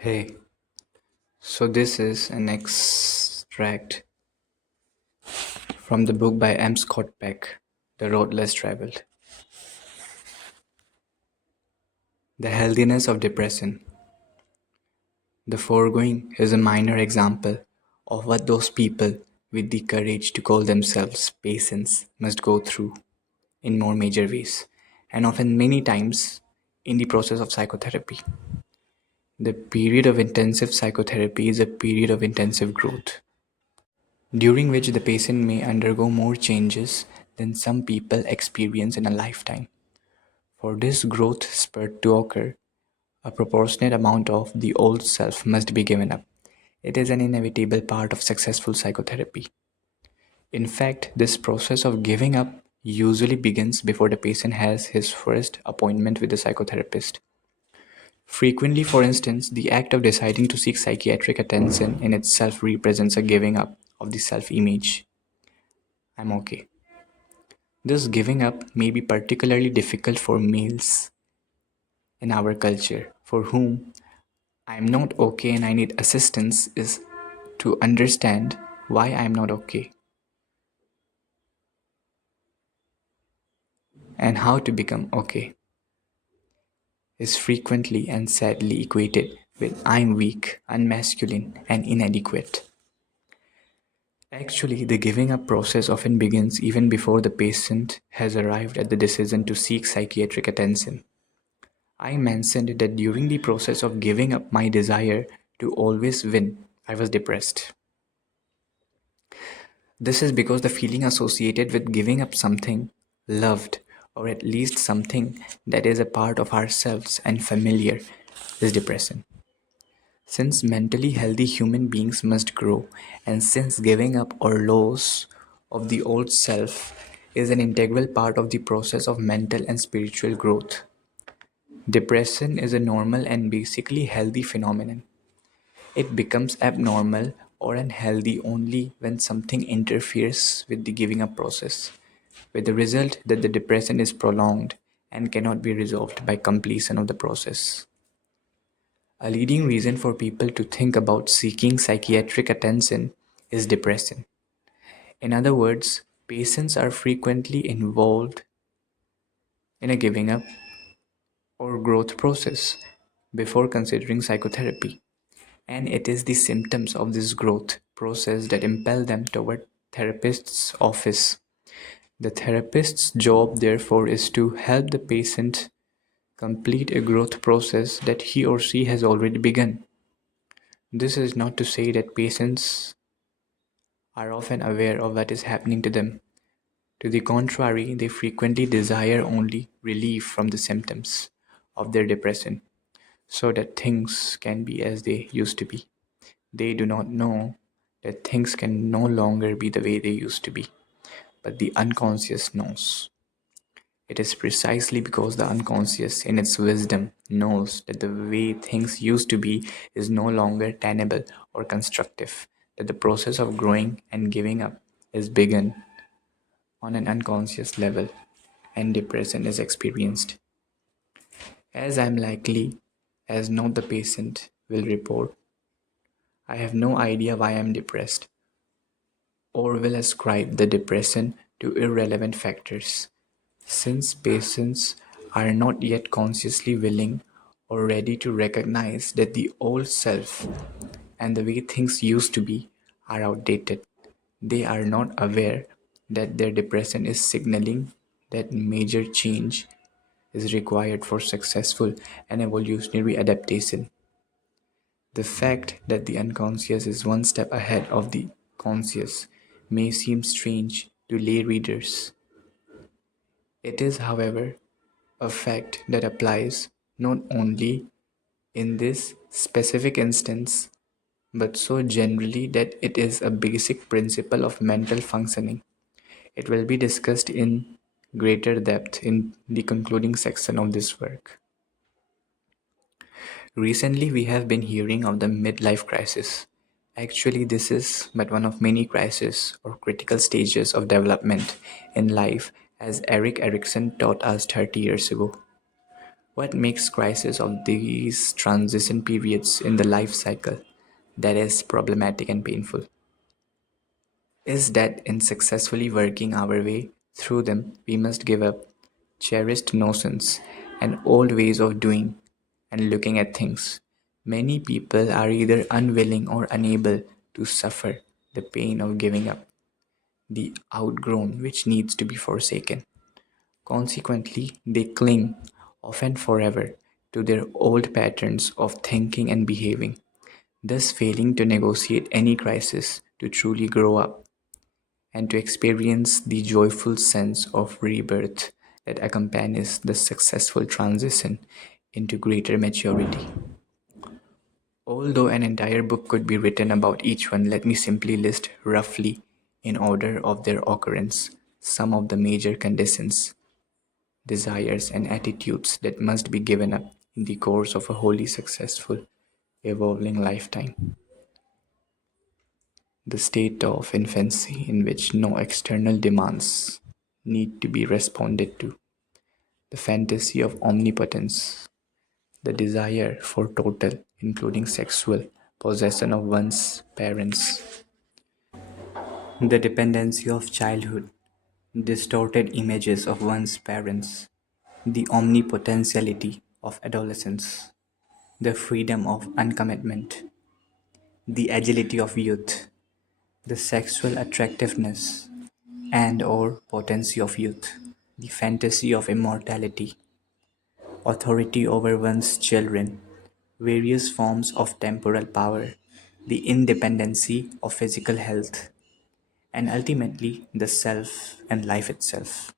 Hey, so this is an extract from the book by M. Scott Peck, The Road Less Traveled. The Healthiness of Depression. The foregoing is a minor example of what those people with the courage to call themselves patients must go through in more major ways, and often many times in the process of psychotherapy. The period of intensive psychotherapy is a period of intensive growth, during which the patient may undergo more changes than some people experience in a lifetime. For this growth spurt to occur, a proportionate amount of the old self must be given up. It is an inevitable part of successful psychotherapy. In fact, this process of giving up usually begins before the patient has his first appointment with the psychotherapist. Frequently, for instance, the act of deciding to seek psychiatric attention in itself represents a giving up of the self image. I'm okay. This giving up may be particularly difficult for males in our culture, for whom "I'm not okay and I need assistance" is to understand why I'm not okay and how to become okay is frequently and sadly equated with "I'm weak, unmasculine, and inadequate." Actually, the giving up process often begins even before the patient has arrived at the decision to seek psychiatric attention. I mentioned that during the process of giving up my desire to always win, I was depressed. This is because the feeling associated with giving up something loved, or at least something that is a part of ourselves and familiar, is depressing. Since mentally healthy human beings must grow, and since giving up or loss of the old self is an integral part of the process of mental and spiritual growth, depression is a normal and basically healthy phenomenon. It becomes abnormal or unhealthy only when something interferes with the giving up process, with the result that the depression is prolonged and cannot be resolved by completion of the process. A leading reason for people to think about seeking psychiatric attention is depression. In other words, patients are frequently involved in a giving up or growth process before considering psychotherapy. And it is the symptoms of this growth process that impel them toward therapist's office. The therapist's job, therefore, is to help the patient complete a growth process that he or she has already begun. This is not to say that patients are often aware of what is happening to them. To the contrary, they frequently desire only relief from the symptoms of their depression so that things can be as they used to be. They do not know that things can no longer be the way they used to be, but the unconscious knows. It is precisely because the unconscious, in its wisdom, knows that the way things used to be is no longer tenable or constructive, that the process of growing and giving up is begun on an unconscious level, and depression is experienced. As I am likely as not the patient will report, I have no idea why I am depressed, or will ascribe the depression to irrelevant factors, since patients are not yet consciously willing or ready to recognize that the old self and the way things used to be are outdated. They are not aware that their depression is signaling that major change is required for successful and evolutionary adaptation. The fact that the unconscious is one step ahead of the conscious may seem strange to lay readers. It is, however, a fact that applies not only in this specific instance, but so generally that it is a basic principle of mental functioning. It will be discussed in greater depth in the concluding section of this work. Recently, we have been hearing of the midlife crisis. Actually, this is but one of many crises or critical stages of development in life, as Erik Erikson taught us 30 years ago. What makes crisis of these transition periods in the life cycle that is problematic and painful is that in successfully working our way through them, we must give up cherished notions and old ways of doing and looking at things. Many people are either unwilling or unable to suffer the pain of giving up the outgrown which needs to be forsaken. Consequently, they cling, often forever, to their old patterns of thinking and behaving, thus failing to negotiate any crisis to truly grow up and to experience the joyful sense of rebirth that accompanies the successful transition into greater maturity. Although an entire book could be written about each one, let me simply list roughly, in order of their occurrence, some of the major conditions, desires, and attitudes that must be given up in the course of a wholly successful, evolving lifetime. The state of infancy in which no external demands need to be responded to. The fantasy of omnipotence. The desire for total, including sexual, possession of one's parents. The dependency of childhood. Distorted images of one's parents. The omnipotentiality of adolescence. The freedom of uncommitment. The agility of youth. The sexual attractiveness and or potency of youth, the fantasy of immortality, authority over one's children, various forms of temporal power, the independency of physical health, and ultimately the self and life itself.